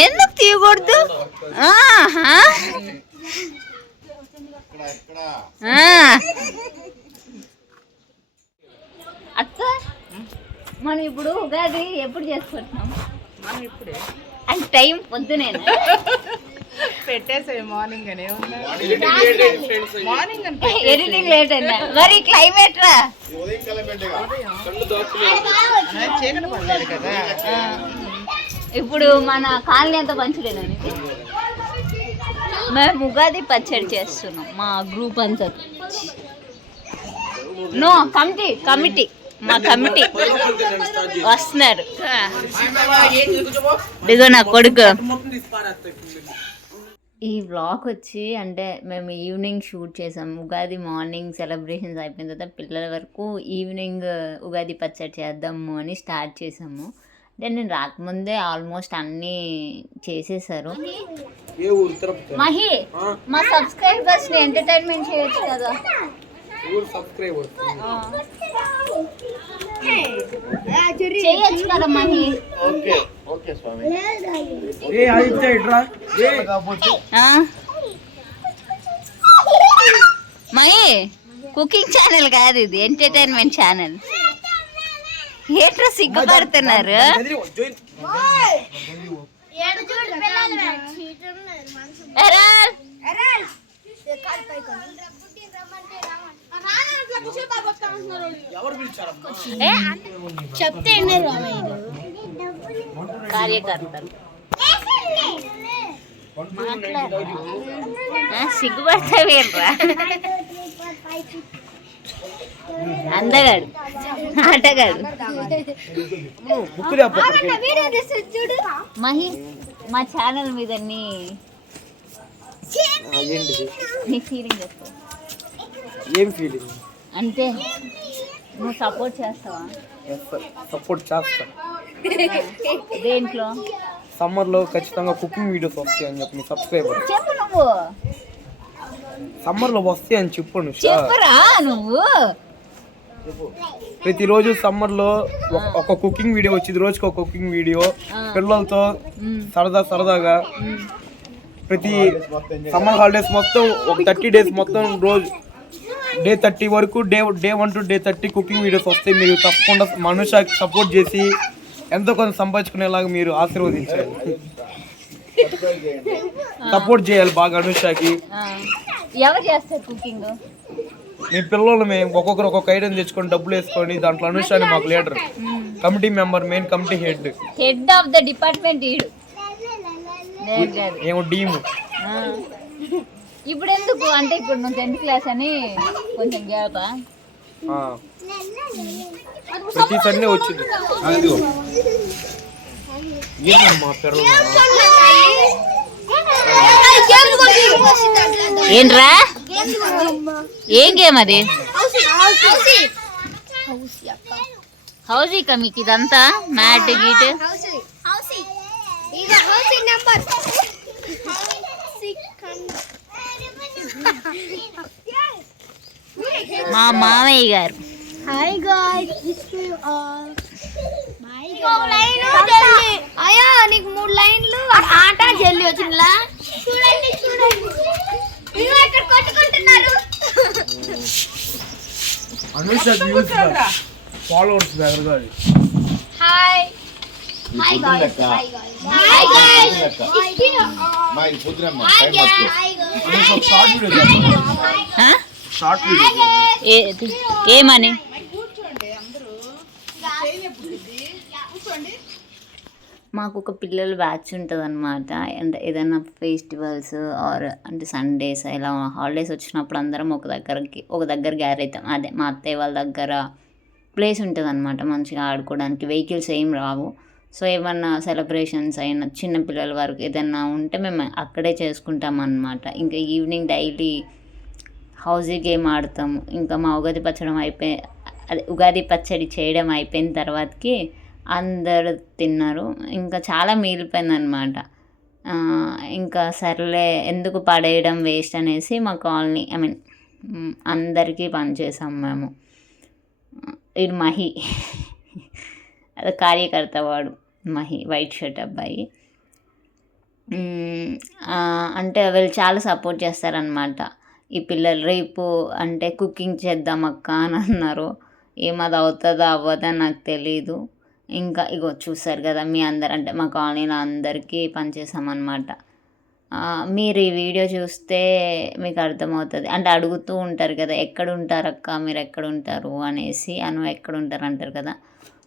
ఎందుకు తీయకూడదు. అక్క మనం ఇప్పుడు ఉగాది ఎప్పుడు చేసుకుంటున్నాం? మనం ఇప్పుడే. అంటే టైం పొద్దునేనా పెట్టేసే మార్నింగ్ అనే మార్నింగ్ అని ఎడిటింగ్ లేట్ అయినా మరి క్లైమేట్ రా? చీకటి పడలేదు కదా. ఇప్పుడు మన కాలనీ అంతా పంచుడేనని మేము ఉగాది పచ్చడి చేస్తున్నాం మా గ్రూప్ అంతా. నో కమిటీ కమిటీ మా కమిటీ. వస్తున్నారు. ఇదిగో నా కొడుకు. ఈ వ్లాగ్ వచ్చి అంటే మేము ఈవినింగ్ షూట్ చేసాం. ఉగాది మార్నింగ్ సెలబ్రేషన్స్ అయిపోయిన తర్వాత పిల్లల వరకు ఈవినింగ్ ఉగాది పచ్చడి చేద్దాము అని స్టార్ట్ చేసాము. అంటే నేను రాకముందే ఆల్మోస్ట్ అన్నీ చేసేసారు. మహి మా సబ్స్క్రైబర్స్ని ఎంటర్టైన్మెంట్ చేయొచ్చు కదా. చేయొచ్చు కదా మహి. ఓకే ఓకే స్వామి. ఏ ఆదిత్య ఇట్రా. ఏ. ఆ? మహి కుకింగ్ ఛానల్ కాదు ఇది ఎంటర్టైన్మెంట్ ఛానల్. ఏంట్రా సిగ్గుపడుతున్నారు? ఏ? కార్యకర్తలు. సిగ్గుపడతావేంట్రా? అందగాడు. ఆటగాడు. మహి మా ఛానల్ మీద నీ నీ ఫీలింగ్ చెప్పు. ఏం ఫీలింగ్ అంటే నువ్వు సపోర్ట్ చేస్తావా? సపోర్ట్ చేస్తా. దేంట్లో? సమ్మర్లో ఖచ్చితంగా కుకింగ్ వీడియోస్ వస్తాయి అని చెప్పి సబ్స్క్రైబర్ చెప్పు నువ్వు. సమ్మర్లో వస్తాయి అని చెప్పు చెప్పురా నువ్వు? ప్రతిరోజు సమ్మర్లో ఒక- ఒక కుకింగ్ వీడియో వచ్చింది. రోజుకి ఒక కుకింగ్ వీడియో. పిల్లలతో సరదా సరదాగా ప్రతి సమ్మర్ హాలిడేస్ మొత్తం ఒక థర్టీ డేస్ మొత్తం రోజు డే థర్టీ వరకు day day one to day thirty cooking videos వస్తాయి. మీరు తప్పకుండా మనుషాకి సపోర్ట్ చేసి ఎంతో కొంత సంపాదించుకునేలాగా మీరు ఆశీర్వదించాలి. సపోర్ట్ చేయాలి బాగా అనుషాకి. ఎవరు చేస్తారు కుకింగ్? మీ పిల్లలు మేము ఒక్కొక్కరు ఒక్కొక్క ఐటమ్ తెచ్చుకొని డబ్బులు వేసుకొని దాంట్లో అనుషాని మాకు leader committee member main committee head head of the department ఈడు. ఏమో డీమ్. ఇప్పుడు ఎందుకు? అంటే ఇప్పుడు నువ్వు టెన్త్ క్లాస్ అని కొంచెం గ్యాపా ప్రతి సండే వచ్చింది. ఏంటమ్మా పిల్లలు? ఏంట్రా? ఏం గేమ్ అది? హౌసీ మీకు ఇదంతా? మ్యాట్ గీట్? మా మామయ్య గారు. హాయ్ అయ్యా నీకు మూడు లైన్లు. ఆట జల్లి వచ్చిందిలా? చూడండి చూడండి ఇదిగో ఇక్కడ కొట్టుకుంటున్నారు అనుష వ్యూస్ ఫాలోవర్స్ దగ్గర కాదు hi hi guys hi guys మా ఇది పొద్దునమ్మ hi time guys Anusha short video? Short video? ఏమని మాకు ఒక పిల్లల బ్యాచ్ ఉంటుంది అనమాట అంటే ఏదైనా ఫెస్టివల్స్ ఆర్ అంటే సండేస్ ఇలా హాలిడేస్ వచ్చినప్పుడు అందరం ఒక దగ్గరకి ఒక దగ్గర గ్యాదర్ అవుతాం అదే మా అత్తయ్య వాళ్ళ దగ్గర ప్లేస్ ఉంటుంది అనమాట మంచిగా ఆడుకోవడానికి. వెహికల్స్ ఏం రావు. సో ఏమన్నా సెలబ్రేషన్స్ అయినా చిన్నపిల్లల వరకు ఏదైనా ఉంటే మేము అక్కడే చేసుకుంటాం అనమాట ఇంకా ఈవినింగ్ డైలీ హౌజీ గేమ్ ఆడతాము. ఇంకా మా ఉగాది పచ్చడం అయిపోయి అదే ఉగాది పచ్చడి చేయడం అయిపోయిన తర్వాతకి అందరు తిన్నారు. ఇంకా చాలా మిగిలిపోయింది అనమాట ఇంకా సర్లే ఎందుకు పడేయడం వేస్ట్ అనేసి మా కాలనీ ఐ మీన్ అందరికీ పనిచేసాం మేము. ఇది మహి. అది కార్యకర్త వాడు మహి వైట్ షర్ట్ అబ్బాయి. అంటే వీళ్ళు చాలా సపోర్ట్ చేస్తారనమాట ఈ పిల్లలు రేపు అంటే కుకింగ్ చేద్దాం అక్క అని అన్నారు. ఏమది అవుతుందో అవ్వదో నాకు తెలీదు. ఇంకా ఇగో చూసారు కదా మీ అందరు అంటే మా కాలనీలో అందరికీ పనిచేసామన్నమాట. ఆ, మీరు ఈ వీడియో చూస్తే మీకు అర్థమవుతుంది. అంటే అడుగుతూ ఉంటారు కదా ఎక్కడ ఉంటారు అక్క మీరు ఎక్కడ ఉంటారు అనేసి అను ఎక్కడ ఉంటారు అంటారు కదా.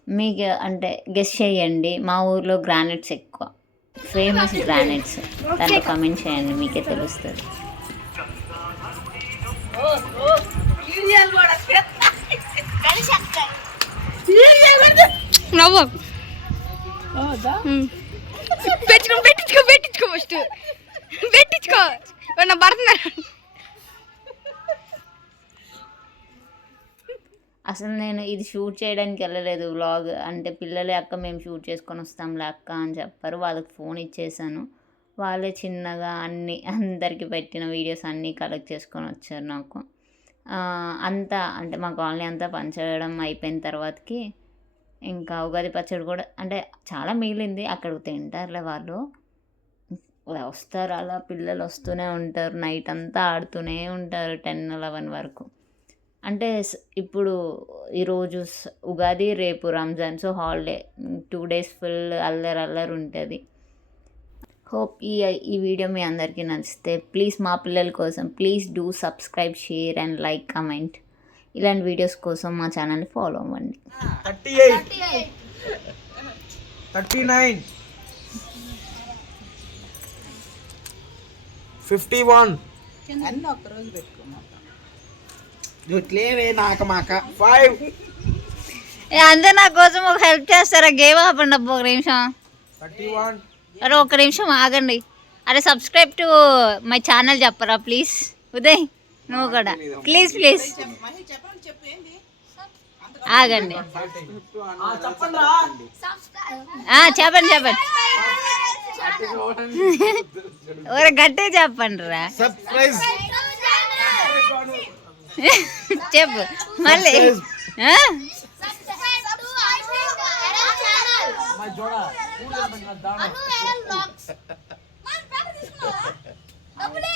మీకు అంటే గెస్ట్ చేయండి. మా ఊర్లో గ్రానైట్స్ ఎక్కువ. Famous granites. దాంట్లో కమెంట్ చేయండి మీకే తెలుస్తుంది. నవ్వు. పెట్టించుకో పెట్టించుకో పెట్టించుకో ఫస్ట్ పెట్టించుకో. నా అసలు నేను ఇది షూట్ చేయడానికి వెళ్ళలేదు వ్లాగ్ అంటే పిల్లలే అక్క మేము షూట్ చేసుకొని వస్తాంలే అక్క అని చెప్పారు. వాళ్ళకి ఫోన్ ఇచ్చేసాను. వాళ్ళే చిన్నగా అన్ని అందరికి పెట్టిన వీడియోస్ అన్నీ కలెక్ట్ చేసుకొని వచ్చారు నాకు. ఆ, అంతా అంటే మా కాలనీ అంతా పంచడం అయిపోయిన తర్వాతకి ఇంకా ఉగాది పచ్చడి కూడా అంటే చాలా మిగిలింది. అక్కడికి తింటారులే వాళ్ళు. వస్తారు అలా పిల్లలు వస్తూనే ఉంటారు. నైట్ అంతా ఆడుతూనే ఉంటారు టెన్ లెవెన్ వరకు. అంటే ఇప్పుడు ఈరోజు ఉగాది రేపు Ramzan. So holiday. Two days full అల్లరి అల్లరి ఉంటుంది. హోప్ ఈ ఈ వీడియో మీ అందరికీ నచ్చితే ప్లీజ్ మా పిల్లల కోసం please do subscribe share and like comment. ఇలాంటి వీడియోస్ కోసం మా ఛానల్ని ఫాలో అవ్వండి. Thirty eight thirty nine fifty one అన్నీ ఒక్కరోజు పెట్టుకున్నాం. జుట్లేవే నాక మాక ఫైవ్ అందరు నా కోసం ఒక హెల్ప్ చేస్తారా? గేమ్ ఆపండి అబ్బా ఒక నిమిషం. అరే ఒక నిమిషం ఆగండి. అరే సబ్స్క్రైబ్ టు మై ఛానల్ చెప్పరా ప్లీజ్ ఉదయ్. నువ్వు కూడా. Please please. ఆగండి. ఆ, చెప్పండి చెప్పండి. ఒక గట్టిగా చెప్పండి రా సర్ప్రైజ్ చెప్పు మళ్ళీ? డబ్బులే.